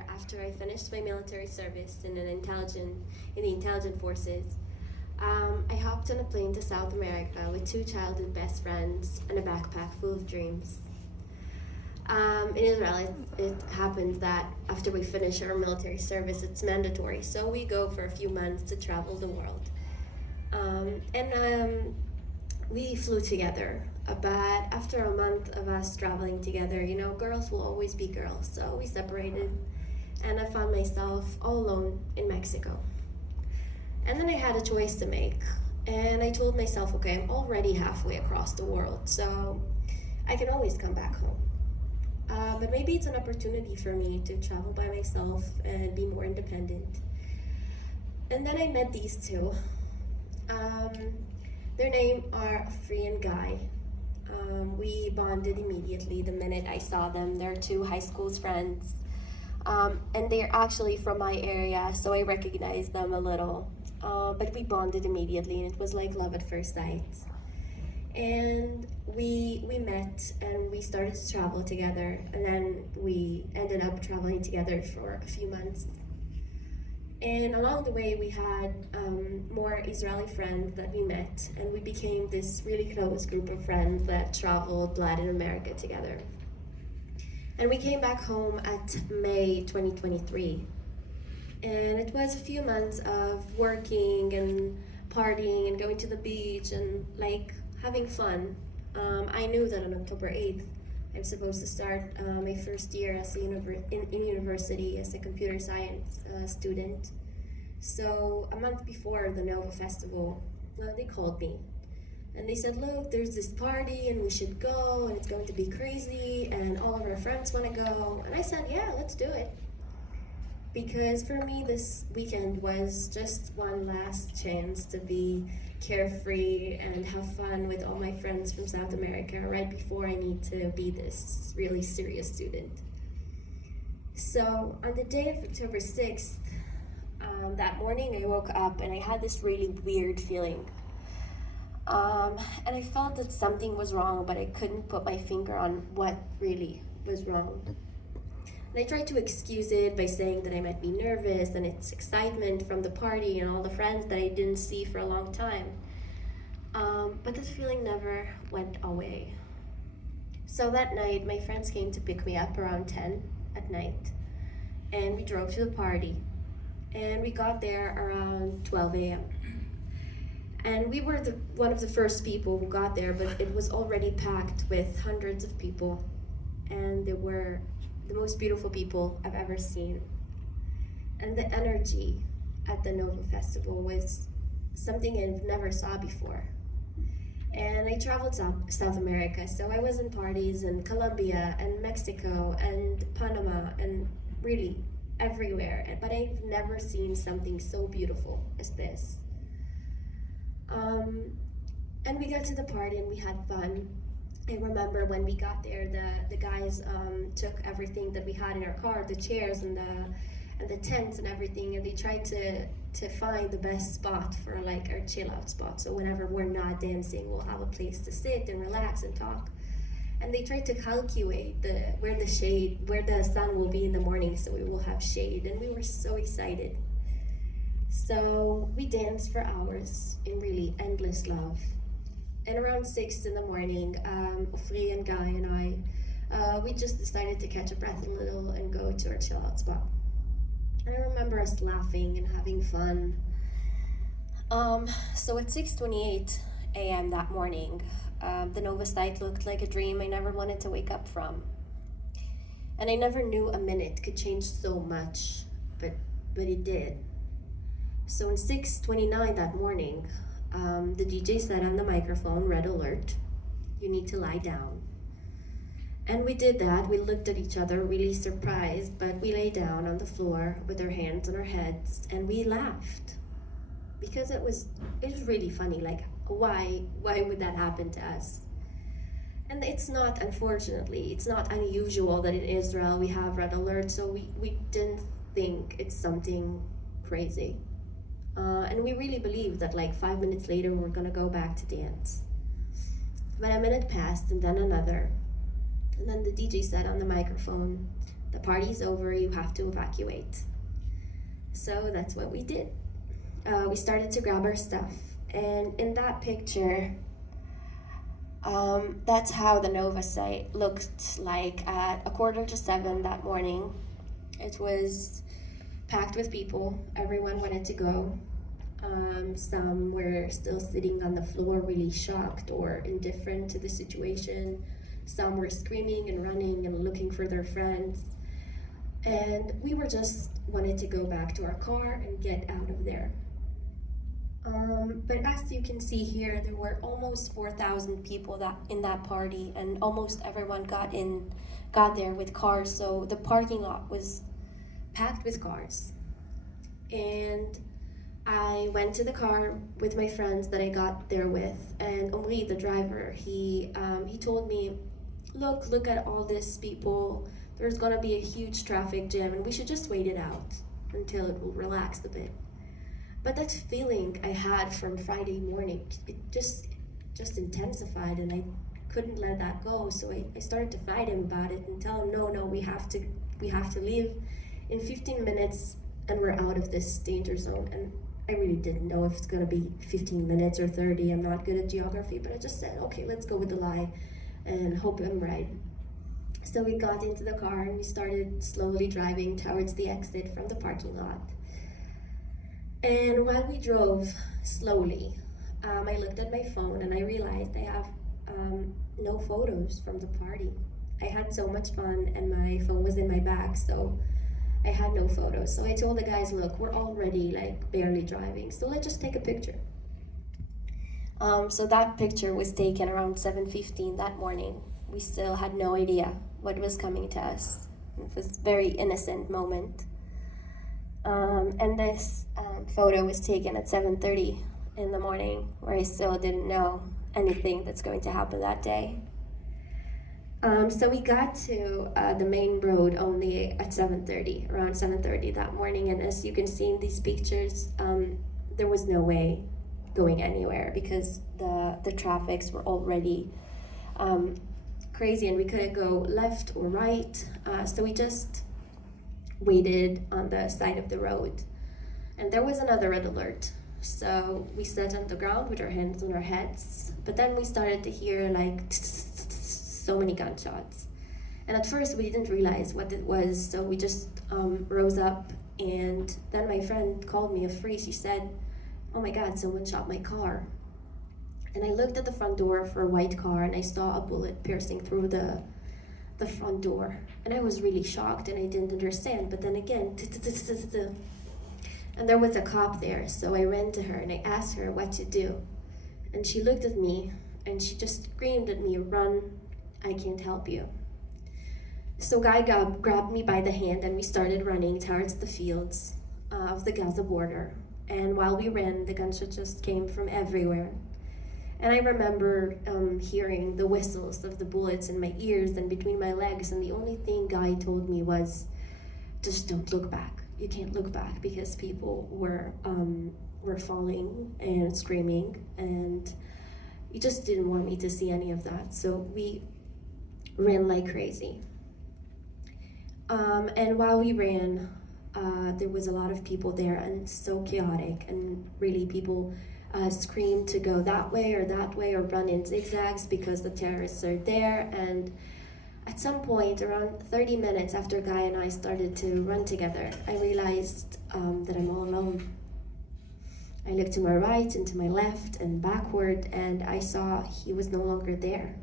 year, after I finished my military service in the intelligent forces, I hopped on a plane to South America with two childhood best friends and a backpack full of dreams. In Israel, it happens that after we finish our military service, it's mandatory. So we go for a few months to travel the world. We flew together. But after a month of us traveling together, girls will always be girls. So we separated, and I found myself all alone in Mexico. And then I had a choice to make. And I told myself, okay, I'm already halfway across the world, so I can always come back home. But maybe it's an opportunity for me to travel by myself and be more independent. And then I met these two. Their name are Free and Guy. We bonded immediately the minute I saw them. They're two high school friends. And they're actually from my area, so I recognized them a little. But we bonded immediately, and it was like love at first sight. And we met, and we started to travel together, and then we ended up traveling together for a few months. And along the way, we had more Israeli friends that we met, and we became this really close group of friends that traveled Latin America together. And we came back home at May 2023. And it was a few months of working and partying and going to the beach and having fun. I knew that on October 8th, I'm supposed to start my first year as in university as a computer science student. So a month before the Nova Festival, they called me. And they said, look, there's this party and we should go and it's going to be crazy and all of our friends want to go. And I said, yeah, let's do it. Because for me, this weekend was just one last chance to be carefree and have fun with all my friends from South America right before I need to be this really serious student. So on the day of October 6th, that morning I woke up and I had this really weird feeling. And I felt that something was wrong, but I couldn't put my finger on what really was wrong. And I tried to excuse it by saying that I might be nervous and it's excitement from the party and all the friends that I didn't see for a long time. But this feeling never went away. So that night, my friends came to pick me up around 10 at night. And we drove to the party. And we got there around 12 a.m. And we were one of the first people who got there, but it was already packed with hundreds of people. And they were the most beautiful people I've ever seen. And the energy at the Nova Festival was something I never saw before. And I traveled South America, so I was in parties in Colombia and Mexico and Panama and really everywhere. But I've never seen something so beautiful as this. And we got to the party and we had fun. I remember when we got there, the guys took everything that we had in our car, the chairs and the tents and everything, and they tried to find the best spot for our chill out spot. So whenever we're not dancing, we'll have a place to sit and relax and talk. And they tried to calculate where the sun will be in the morning, so we will have shade. And we were so excited. So we danced for hours in really endless love. And around 6 in the morning, Free and Guy and I, we just decided to catch a breath a little and go to our chill out spot. And I remember us laughing and having fun. So at 6:28 a.m. that morning, the Nova site looked like a dream I never wanted to wake up from. And I never knew a minute could change so much, but it did. So in 6:29 that morning, the DJ said on the microphone, "Red alert, you need to lie down." And we did that. We looked at each other really surprised, but we lay down on the floor with our hands on our heads and we laughed. Because it was really funny, why would that happen to us? And it's not, unfortunately, it's not unusual that in Israel we have red alert, so we didn't think it's something crazy. And we really believed that 5 minutes later we're gonna go back to dance. But a minute passed and then another. And then the DJ said on the microphone, the party's over, you have to evacuate. So that's what we did. We started to grab our stuff, and in that picture, that's how the Nova site looked like at 6:45 that morning. It was packed with people. Everyone wanted to go. Some were still sitting on the floor, really shocked or indifferent to the situation. Some were screaming and running and looking for their friends. And we were just wanted to go back to our car and get out of there. But as you can see here, there were almost 4,000 people in that party, and almost everyone got there with cars. So the parking lot was packed with cars. And I went to the car with my friends that I got there with, and Omri, the driver, he told me, look at all these people. There's gonna be a huge traffic jam, and we should just wait it out until it will relax a bit. But that feeling I had from Friday morning, it just intensified, and I couldn't let that go. So I started to fight him about it and tell him, no, we have to leave in 15 minutes, and we're out of this danger zone. And I really didn't know if it's gonna be 15 minutes or 30. I'm not good at geography, but I just said, okay, let's go with the lie and hope I'm right. So we got into the car and we started slowly driving towards the exit from the parking lot. And while we drove slowly, I looked at my phone and I realized I have no photos from the party. I had so much fun and my phone was in my bag, so I had no photos. So I told the guys, look, we're already like barely driving, so let's just take a picture. So that picture was taken around 7:15 that morning. We still had no idea what was coming to us. It was a very innocent moment. And this photo was taken at 7:30 in the morning, where I still didn't know anything that's going to happen that day. So we got to the main road only at 7:30, around 7:30 that morning. And as you can see in these pictures, there was no way going anywhere because the traffics were already crazy and we couldn't go left or right. So we just waited on the side of the road. And there was another red alert. So we sat on the ground with our hands on our heads. But then we started to hear like so many gunshots. And at first we didn't realize what it was. So we just rose up. And then my friend called me a freeze. She said, oh my God, someone shot my car. And I looked at the front door for a white car and I saw a bullet piercing through the front door. And I was really shocked and I didn't understand. But then again, and there was a cop there. So I ran to her and I asked her what to do. And she looked at me and she just screamed at me, run, I can't help you. So guy grabbed me by the hand and we started running towards the fields of the Gaza border. And while we ran, the gunshots just came from everywhere. And I remember hearing the whistles of the bullets in my ears and between my legs, and the only thing Guy told me was, just don't look back. You can't look back, because people were falling and screaming, and he just didn't want me to see any of that. So we ran like crazy. And while we ran, there was a lot of people there, and so chaotic, and really people screamed to go that way or run in zigzags because the terrorists are there. And at some point, around 30 minutes after Guy and I started to run together, I realized that I'm all alone. I looked to my right and to my left and backward, and I saw he was no longer there.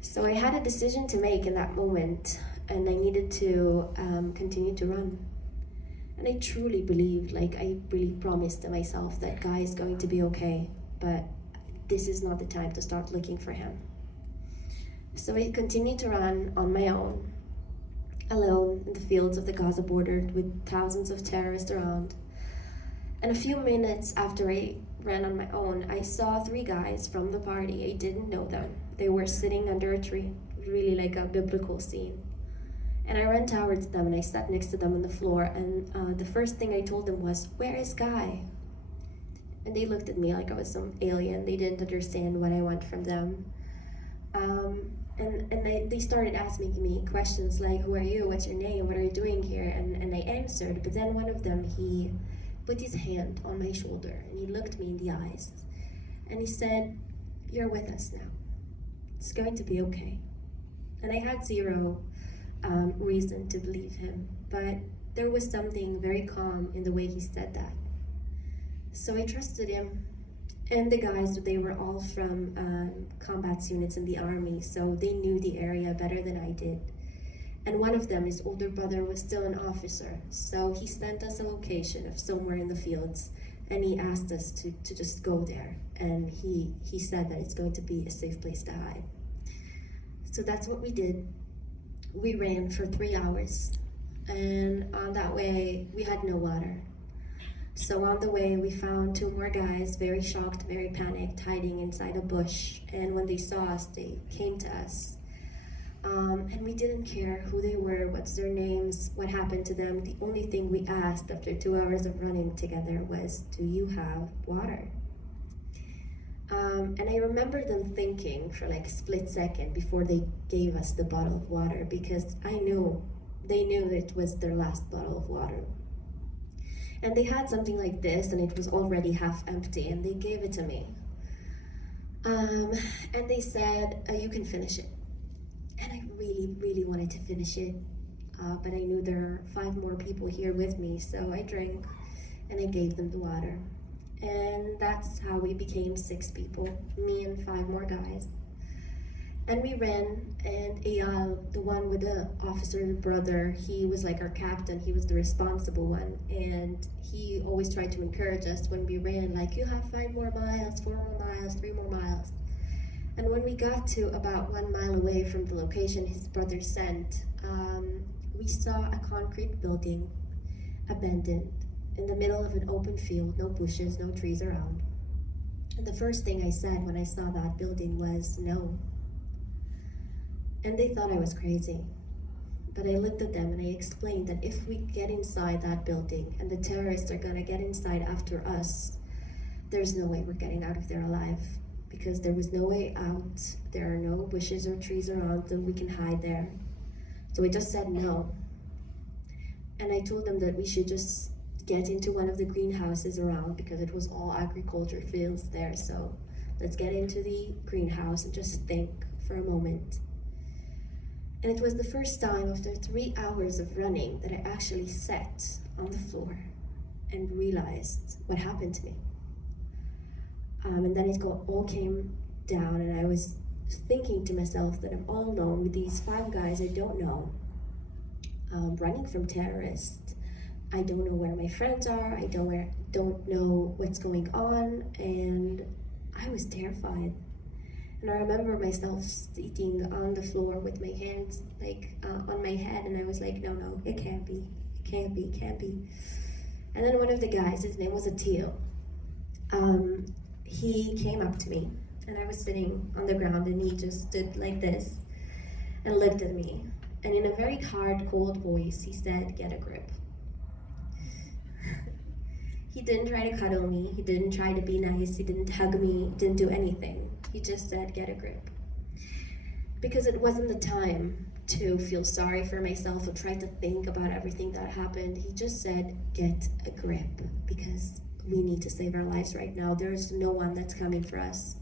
So I had a decision to make in that moment, and I needed to continue to run. And I truly believed, I really promised to myself that Guy is going to be okay, but this is not the time to start looking for him. So I continued to run on my own, alone in the fields of the Gaza border with thousands of terrorists around. And a few minutes after I ran on my own, I saw 3 guys from the party. I didn't know them. They were sitting under a tree, really like a biblical scene. And I ran towards them and I sat next to them on the floor, and the first thing I told them was, where is Guy? And they looked at me like I was some alien. They didn't understand what I want from them. They started asking me questions like, who are you, what's your name, what are you doing here, and I answered. But then one of them, he put his hand on my shoulder and he looked me in the eyes and he said, you're with us now, it's going to be okay. And I had zero reason to believe him, but there was something very calm in the way he said that. So I trusted him. And the guys, they were all from combat units in the army, so they knew the area better than I did. And one of them, his older brother, was still an officer, so he sent us a location of somewhere in the fields, and he asked us to just go there. And he said that it's going to be a safe place to hide. So that's what we did. We ran for 3 hours, and on that way, we had no water. So on the way, we found 2 more guys, very shocked, very panicked, hiding inside a bush. And when they saw us, they came to us. And we didn't care who they were, what's their names, what happened to them. The only thing we asked after 2 hours of running together was, do you have water? And I remember them thinking for like a split second before they gave us the bottle of water, because I knew they knew it was their last bottle of water. And they had something like this, and it was already half empty, and they gave it to me. And they said, you can finish it. And I really, really wanted to finish it, but I knew there are 5 more people here with me, so I drank, and I gave them the water. And that's how we became 6 people, me and 5 more guys. And we ran, and Eyal, the one with the officer's brother, he was like our captain, he was the responsible one, and he always tried to encourage us when we ran, like, you have 5 more miles, 4 more miles, 3 more miles. And when we got to about 1 mile away from the location his brother sent, we saw a concrete building, abandoned, in the middle of an open field, no bushes, no trees around. And the first thing I said when I saw that building was, no. And they thought I was crazy. But I looked at them and I explained that if we get inside that building and the terrorists are gonna get inside after us, there's no way we're getting out of there alive, because there was no way out. There are no bushes or trees around that we can hide there. So we just said no. And I told them that we should just get into one of the greenhouses around, because it was all agriculture fields there. So let's get into the greenhouse and just think for a moment. And it was the first time after 3 hours of running that I actually sat on the floor and realized what happened to me. And then it all came down, and I was thinking to myself that I'm all alone with these 5 guys I don't know, running from terrorists. I don't know where my friends are, I don't know what's going on, and I was terrified. And I remember myself sitting on the floor with my hands like on my head, and I was like, no, it can't be, it can't be, it can't be. And then one of the guys, his name was Atil, he came up to me, and I was sitting on the ground, and he just stood like this and looked at me. And in a very hard, cold voice, he said, get a grip. He didn't try to cuddle me, he didn't try to be nice, he didn't hug me, he didn't do anything. He just said, get a grip. Because it wasn't the time to feel sorry for myself or try to think about everything that happened. He just said, get a grip, because we need to save our lives right now. There's no one that's coming for us.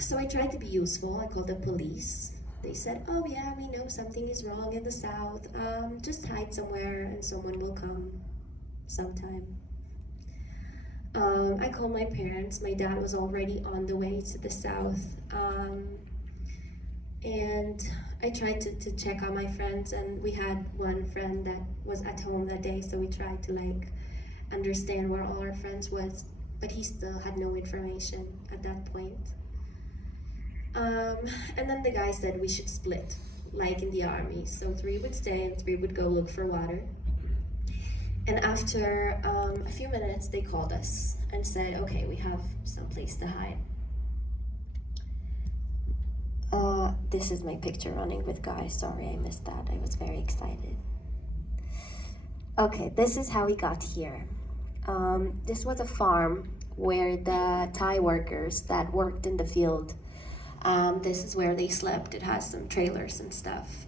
So I tried to be useful. I called the police. They said, oh yeah, we know something is wrong in the south. Just hide somewhere and someone will come sometime. I called my parents. My dad was already on the way to the south. And I tried to check on my friends, and we had one friend that was at home that day, so we tried to like understand where all our friends was, but he still had no information at that point. And then the guy said we should split, like in the army. So 3 would stay and 3 would go look for water. And after a few minutes, they called us and said, okay, we have some place to hide. This is my picture running with Guy. Sorry, I missed that. I was very excited. Okay, this is how we got here. This was a farm where the Thai workers that worked in the field This is where they slept. It has some trailers and stuff.